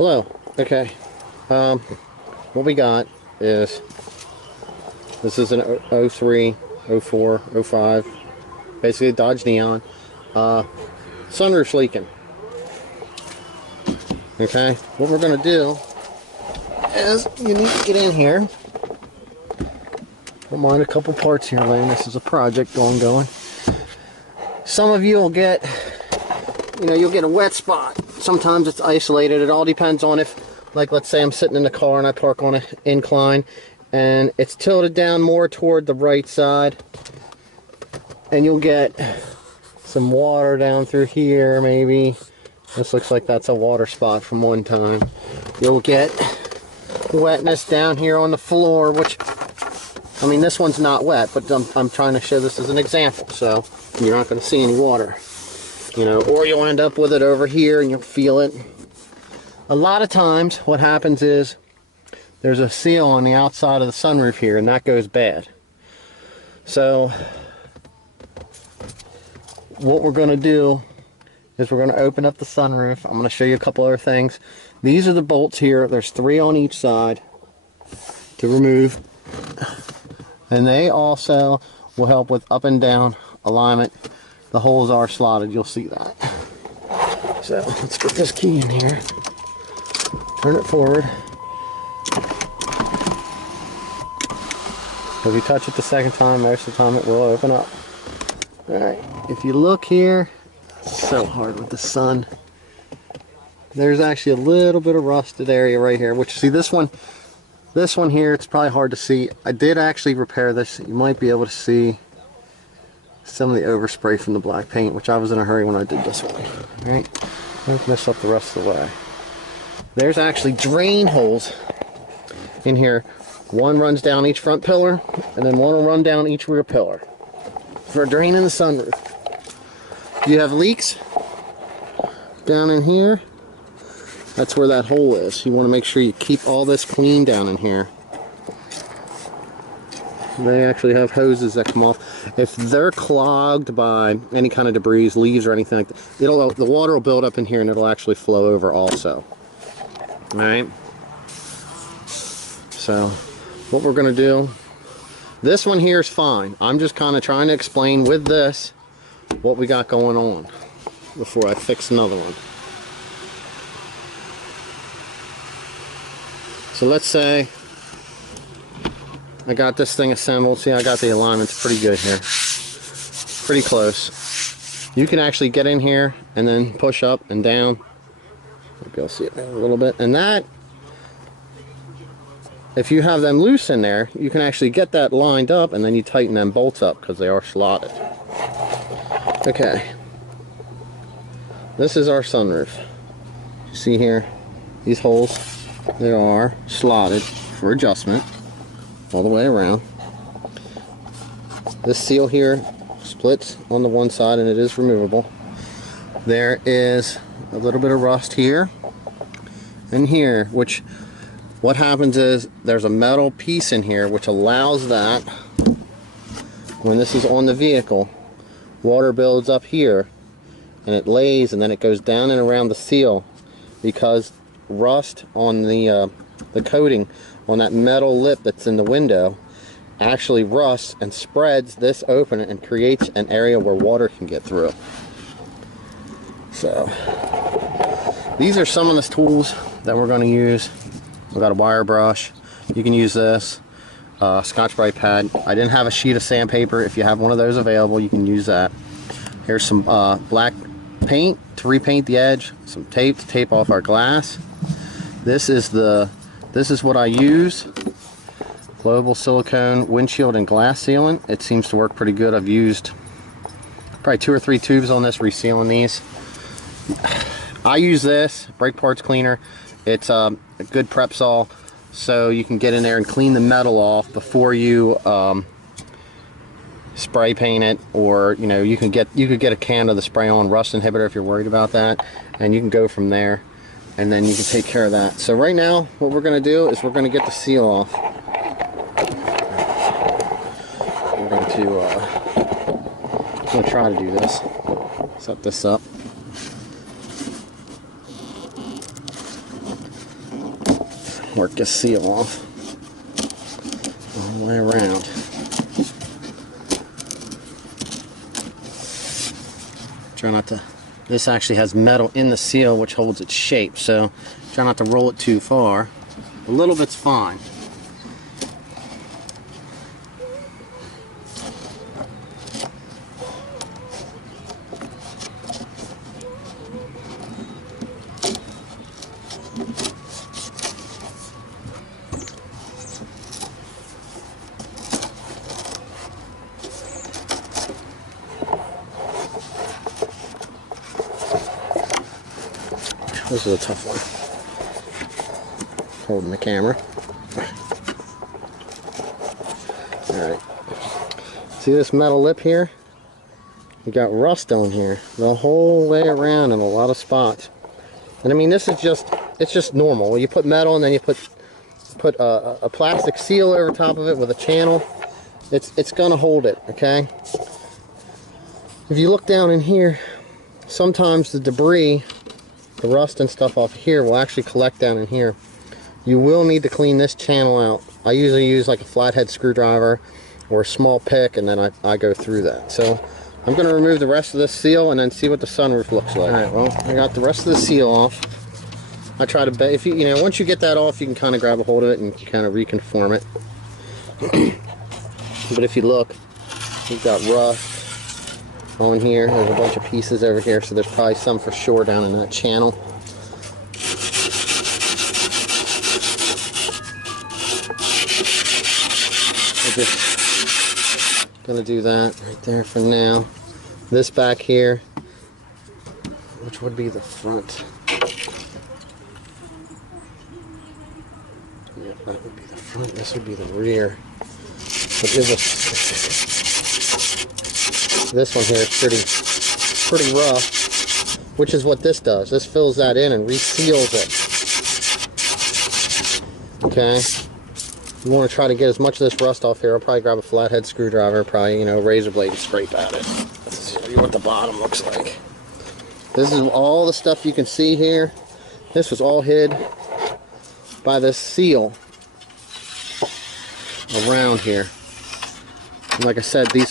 Hello. Okay. What we got is, this is an 03, 04, 05, basically a Dodge Neon. Sunroof's leaking. Okay. What we're going to do is, you need to get in here. Don't mind a couple parts here, Lane. This is a project ongoing. Some of you will get, you'll get a wet spot. Sometimes it's isolated. It all depends on if, like, let's say I'm sitting in the car and I park on an incline and it's tilted down more toward the right side, and you'll get some water down through here maybe. This looks like that's a water spot from one time. You'll get wetness down here on the floor, which, I mean, this one's not wet, but I'm trying to show this as an example, so you're not going to see any water. Or you'll end up with it over here and you'll feel it. A lot of times what happens is there's a seal on the outside of the sunroof here, and that goes bad. So what we're going to do is we're going to open up the sunroof. I'm going to show you a couple other things. These are the bolts here. There's 3 on each side to remove, and they also will help with up and down alignment. The holes are slotted, you'll see that. So let's get this key in here, turn it forward. If you touch it the second time, most of the time it will open up. Alright, if you look here, it's so hard with the sun. There's actually a little bit of rusted area right here, which, see, this one here, it's probably hard to see. I did actually repair this. You might be able to see some of the overspray from the black paint, which I was in a hurry when I did this one. Alright, don't mess up the rest of the way. There's actually drain holes in here. One runs down each front pillar, and then one will run down each rear pillar for a drain in the sunroof. Do you have leaks down in here? That's where that hole is. You want to make sure you keep all this clean down in here. They actually have hoses that come off. If they're clogged by any kind of debris, leaves, or anything like that, the water will build up in here and it'll actually flow over also. Alright? So, what we're going to do, this one here is fine. I'm just kind of trying to explain with this what we got going on before I fix another one. So let's say I got this thing assembled. See, I got the alignments pretty good here. Pretty close. You can actually get in here and then push up and down. Maybe you'll see it a little bit. And that, if you have them loose in there, you can actually get that lined up, and then you tighten them bolts up because they are slotted. Okay. This is our sunroof. You see here, these holes, they are slotted for adjustment all the way around. This seal here splits on the one side and it is removable. There is a little bit of rust here and here, which what happens is there's a metal piece in here which allows that, when this is on the vehicle, water builds up here and it lays, and then it goes down and around the seal, because rust on the coating on that metal lip that's in the window actually rusts and spreads this open and creates an area where water can get through. So these are some of the tools that we're going to use. We've got a wire brush. You can use this. Scotch-Brite pad. I didn't have a sheet of sandpaper. If you have one of those available, you can use that. Here's some black paint to repaint the edge. Some tape to tape off our glass. This is what I use. Global silicone windshield and glass sealant. It seems to work pretty good. I've used probably 2 or 3 tubes on this, resealing these. I use this brake parts cleaner. It's a good prep saw, so you can get in there and clean the metal off before you spray paint it, or you could get a can of the spray on rust inhibitor if you're worried about that, and you can go from there, and then you can take care of that. So right now what we're going to do is we're going to get the seal off. We're going to try to do this. Set this up. work this seal off all the way around. Try not to, this actually has metal in the seal which holds its shape, so try not to roll it too far. A little bit's fine. This is a tough one. Holding the camera. Alright. See this metal lip here? You got rust on here the whole way around in a lot of spots. And I mean, this is just, it's just normal. You put metal and then you put a plastic seal over top of it with a channel. It's gonna hold it, okay? If you look down in here, sometimes the debris, the rust and stuff off here will actually collect down in here. You will need to clean this channel out. I usually use like a flathead screwdriver or a small pick, and then I go through that. So I'm going to remove the rest of this seal and then see what the sunroof looks like. Alright, well, I got the rest of the seal off. I try to, if you know, once you get that off, you can kind of grab a hold of it and kind of reconform it. But if you look, we've got rust on here. There's a bunch of pieces over here, so there's probably some for sure down in that channel. We're just gonna do that right there for now. This back here, which would be the front. Yeah, that would be the front. This would be the rear. But this one here is pretty rough, which is what this does. This fills that in and reseals it. Okay. You want to try to get as much of this rust off here. I'll probably grab a flathead screwdriver, probably, you know, razor blade and scrape at it. Let's show you what the bottom looks like. This is all the stuff you can see here. This was all hid by this seal around here. And like I said, to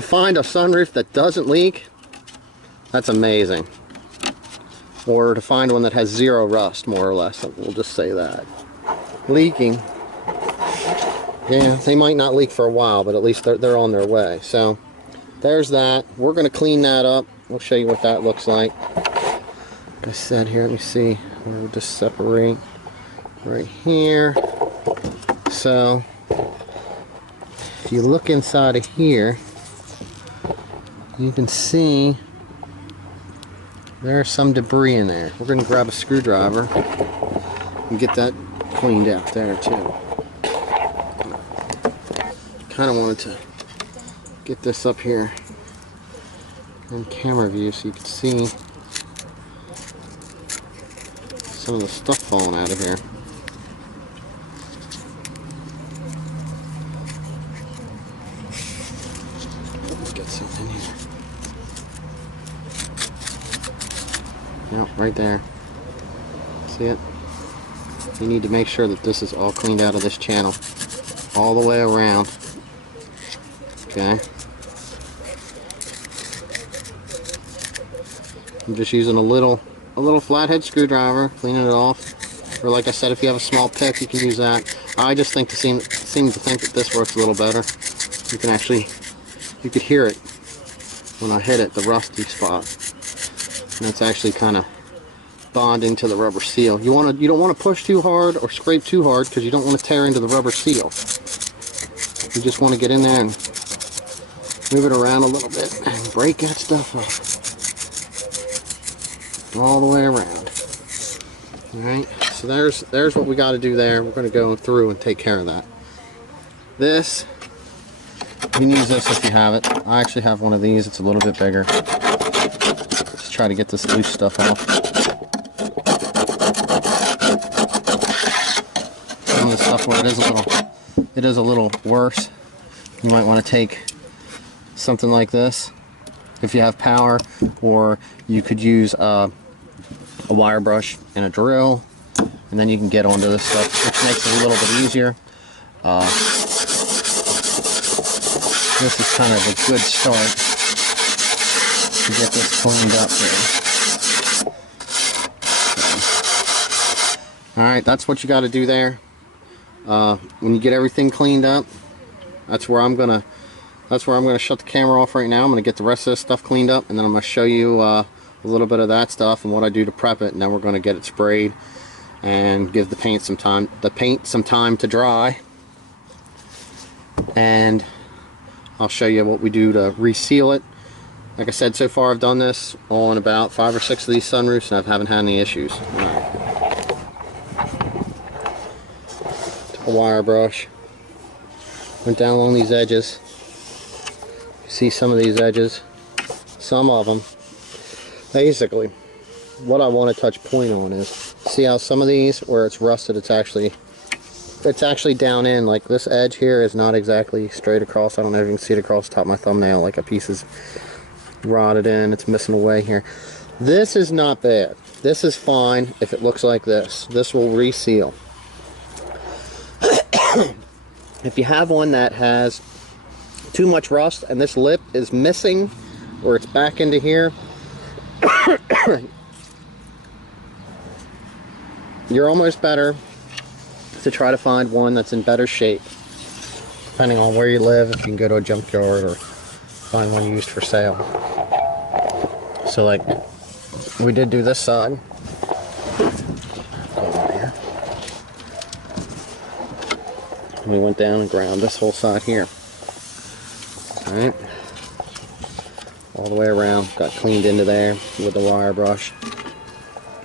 find a sunroof that doesn't leak, that's amazing. Or to find one that has zero rust, more or less. We'll just say that. Leaking, yeah, they might not leak for a while, but at least they're on their way. So there's that. We're going to clean that up. We'll show you what that looks like. Like I said here, let me see. We'll just separate right here. So if you look inside of here, you can see there's some debris in there. We're going to grab a screwdriver and get that cleaned out there too. Kind of wanted to get this up here on camera view so you can see some of the stuff falling out of here. Let's get something here. Yep, right there. See it? You need to make sure that this is all cleaned out of this channel all the way around. Okay. I'm just using a little flathead screwdriver, cleaning it off. Or like I said, if you have a small pick, you can use that. I just seem to think that this works a little better. You can actually, you could hear it when I hit it, the rusty spot. And it's actually kind of bonding to the rubber seal. You don't want to push too hard or scrape too hard because you don't want to tear into the rubber seal. You just want to get in there and move it around a little bit and break that stuff up all the way around. Alright, so there's what we got to do there. We're going to go through and take care of that. This, you can use this if you have it. I actually have one of these. It's a little bit bigger. Just try to get this loose stuff off. Some of the stuff where it is a little worse, you might want to take something like this if you have power, or you could use a wire brush and a drill, and then you can get onto this stuff, which makes it a little bit easier. This is kind of a good start to get this cleaned up here. Alright, that's what you got to do there. When you get everything cleaned up, that's where I'm gonna shut the camera off right now. I'm gonna get the rest of this stuff cleaned up, and then I'm gonna show you a little bit of that stuff and what I do to prep it, and then we're gonna get it sprayed and give the paint some time to dry, and I'll show you what we do to reseal it. Like I said, so far I've done this on about 5 or 6 of these sunroofs, and I haven't had any issues. Took a wire brush, went down along these edges. You see some of these edges, some of them. Basically, what I want to touch point on is, see how some of these, where it's rusted, it's actually down in, like this edge here is not exactly straight across. I don't know if you can see it across the top of my thumbnail, like a piece is rotted in, it's missing away here. This is not bad. This is fine if it looks like this. This will reseal. If you have one that has too much rust and this lip is missing, or it's back into here, you're almost better to try to find one that's in better shape, depending on where you live. If you can go to a junkyard or find one used for sale. So like we did do this side. We went down and ground this whole side here. Alright, all the way around, got cleaned into there with the wire brush,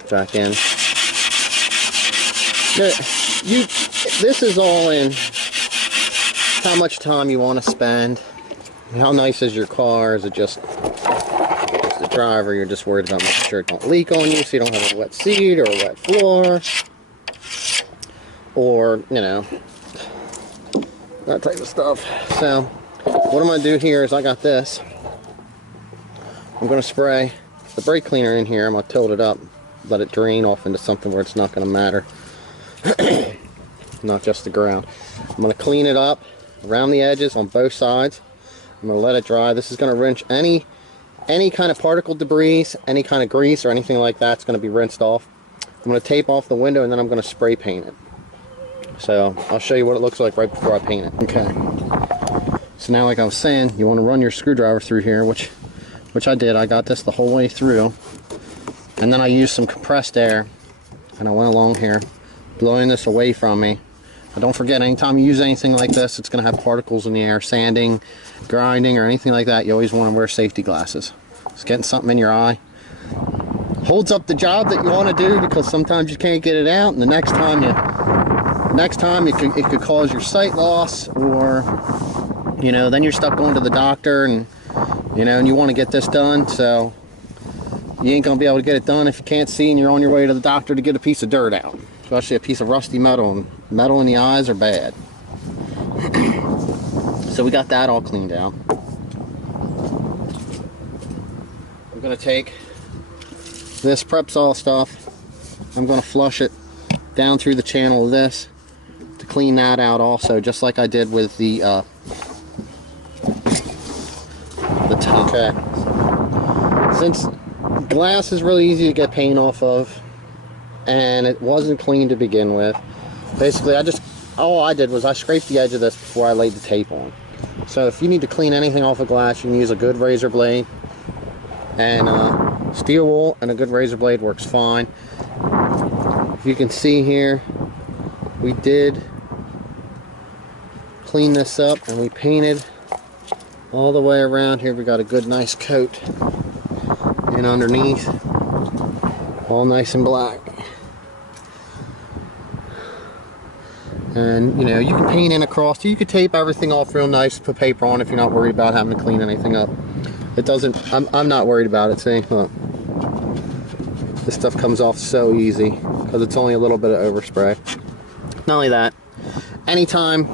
back in. This is all in how much time you want to spend. How nice is your car? Is it just the driver? You're just worried about making sure it don't leak on you, so you don't have a wet seat or a wet floor, or you know, that type of stuff. So what I'm going to do here is, I got this. I'm going to spray the brake cleaner in here. I'm going to tilt it up, let it drain off into something where it's not going to matter. Not just the ground. I'm going to clean it up around the edges on both sides. I'm going to let it dry. This is going to rinse any kind of particle debris, any kind of grease or anything like that's going to be rinsed off. I'm going to tape off the window, and then I'm going to spray paint it. So I'll show you what it looks like right before I paint it. Okay. So now, like I was saying, you want to run your screwdriver through here, which I did. I got this the whole way through, and then I used some compressed air, and I went along here, blowing this away from me. But don't forget, anytime you use anything like this, it's going to have particles in the air. Sanding, grinding, or anything like that, you always want to wear safety glasses. It's getting something in your eye. Holds up the job that you want to do, because sometimes you can't get it out, and the next time it could cause your sight loss, or you know, then you're stuck going to the doctor, and you know, and you want to get this done, so you ain't gonna be able to get it done if you can't see and you're on your way to the doctor to get a piece of dirt out, especially a piece of rusty metal. And metal in the eyes are bad. So we got that all cleaned out. I'm gonna take this Prepsol stuff, I'm gonna flush it down through the channel of this to clean that out also, just like I did with the top. Okay. Since glass is really easy to get paint off of, and it wasn't clean to begin with, basically all I did was I scraped the edge of this before I laid the tape on. So if you need to clean anything off of glass, you can use a good razor blade, and steel wool and a good razor blade works fine. If you can see here, we did clean this up, and we painted all the way around here. We got a good nice coat in underneath, all nice and black. And you know, you can paint in across, you could tape everything off real nice, put paper on if you're not worried about having to clean anything up. It doesn't, I'm not worried about it. See, look, this stuff comes off so easy because it's only a little bit of overspray. Not only that, anytime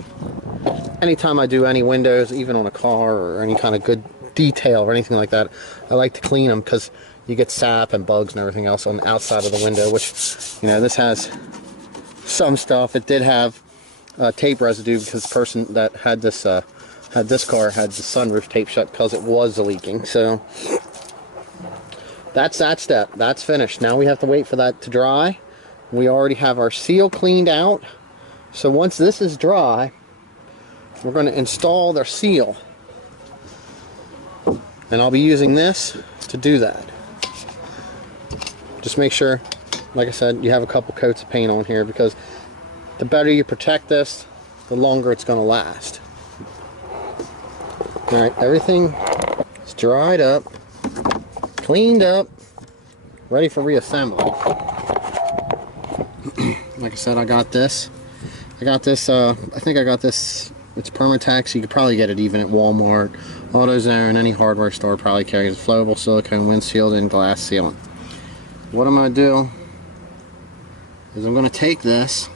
I do any windows, even on a car or any kind of good detail or anything like that, I like to clean them, because you get sap and bugs and everything else on the outside of the window, which, you know, this has some stuff. It did have tape residue because the person that had this car had the sunroof tape shut because it was leaking. So that's that step. That's finished. Now we have to wait for that to dry. We already have our seal cleaned out. So once this is dry, we're going to install their seal. And I'll be using this to do that. Just make sure, like I said, you have a couple coats of paint on here, because the better you protect this, the longer it's going to last. Alright, everything is dried up, cleaned up, ready for reassembly. Like I said, I got this. I think I got this, it's Permatex. You could probably get it even at Walmart, AutoZone, any hardware store probably carries flowable silicone windshield and glass sealant. What I'm going to do is I'm going to take this.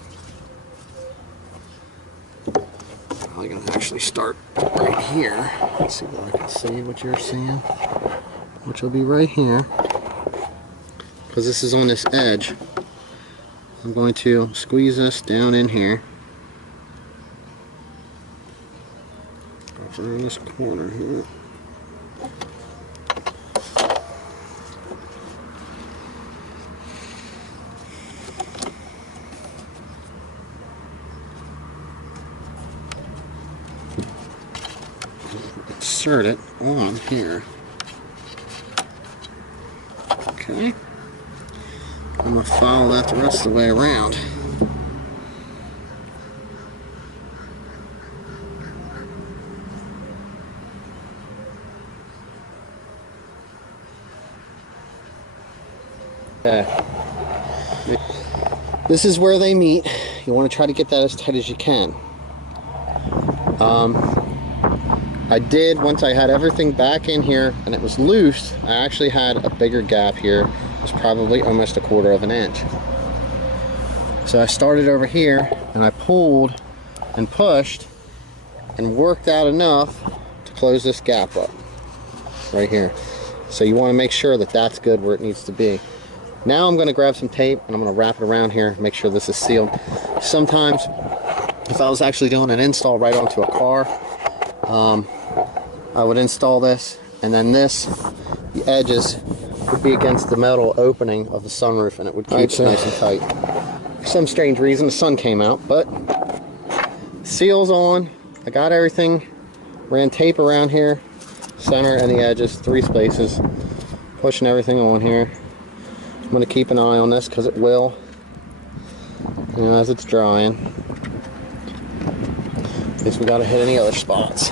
I'm going to actually start right here. Let's see if I can see what you're seeing, which will be right here, because this is on this edge. I'm going to squeeze this down in here. Over in this corner here. Insert it on here. Okay. I'm going to follow that the rest of the way around. Okay. This is where they meet. You want to try to get that as tight as you can. I did, once I had everything back in here and it was loose, I actually had a bigger gap here. It was probably almost 1/4 inch. So I started over here and I pulled and pushed and worked out enough to close this gap up right here. So you want to make sure that that's good where it needs to be. Now I'm going to grab some tape and I'm going to wrap it around here, make sure this is sealed. Sometimes if I was actually doing an install right onto a car, I would install this, and then this, the edges would be against the metal opening of the sunroof, and it would keep it nice and tight. For some strange reason the sun came out, but seal's on. I got everything, ran tape around here, center and the edges, 3 spaces, pushing everything on here. I'm going to keep an eye on this because it will, you know, as it's drying. In case we got to hit any other spots.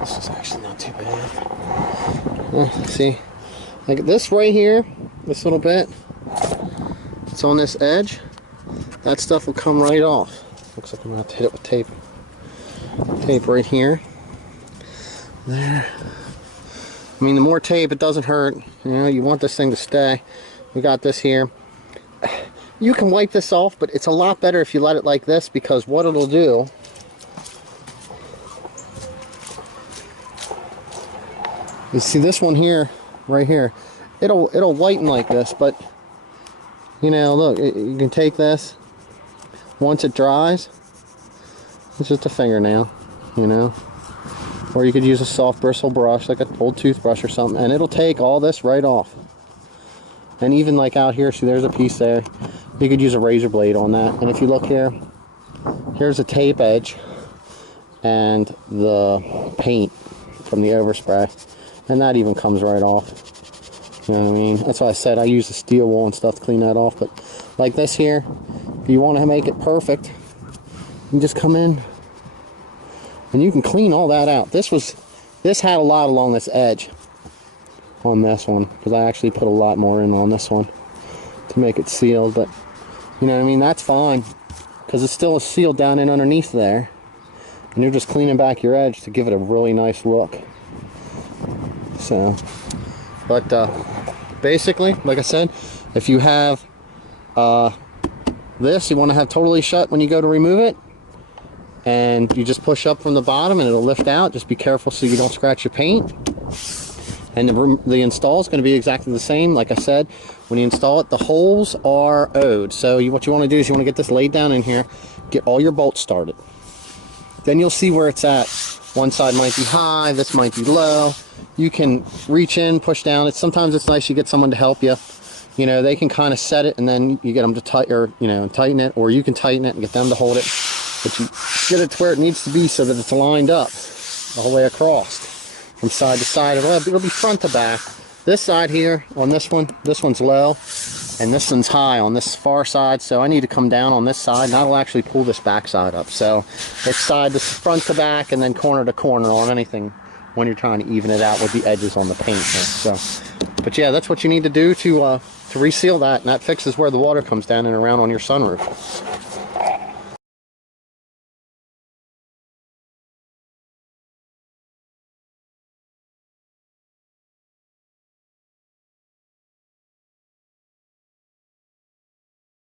This is actually not too bad. See, like this right here, this little bit, it's on this edge. That stuff will come right off. Looks like I'm going to have to hit it with tape. Tape right here. There. I mean, the more tape, it doesn't hurt. You know, you want this thing to stay. We got this here. You can wipe this off, but it's a lot better if you let it like this, because what it'll do, you see this one here, right here, it'll whiten like this, but you know, look, you can take this, once it dries, it's just a fingernail, you know, or you could use a soft bristle brush, like an old toothbrush or something, and it'll take all this right off. And even like out here, see, there's a piece there. You could use a razor blade on that. And if you look here, here's a tape edge and the paint from the overspray, and that even comes right off. You know what I mean? That's why I said I use the steel wool and stuff to clean that off. But like this here, if you want to make it perfect, you just come in and you can clean all that out. This had a lot along this edge on this one, because I actually put a lot more in on this one to make it sealed. But you know what I mean, that's fine, because it's still sealed down in underneath there, and you're just cleaning back your edge to give it a really nice look. So, but basically, like I said, if you have this, you want to have totally shut when you go to remove it, and you just push up from the bottom and it'll lift out. Just be careful so you don't scratch your paint. And the install is going to be exactly the same. Like I said, when you install it, the holes are O'd. So what you want to do is you want to get this laid down in here, get all your bolts started. Then you'll see where it's at. One side might be high, this might be low. You can reach in, push down. Sometimes it's nice you get someone to help you. You know, they can kind of set it, and then you get them to tighten it, or you can tighten it and get them to hold it. But you get it to where it needs to be so that it's lined up the whole way across, from side to side. It'll be front to back. This side here on this one's low, and this one's high on this far side. So I need to come down on this side, and that'll actually pull this back side up. So it's front to back, and then corner to corner on anything when you're trying to even it out with the edges on the paint here. So, but yeah, that's what you need to do to reseal that, and that fixes where the water comes down and around on your sunroof.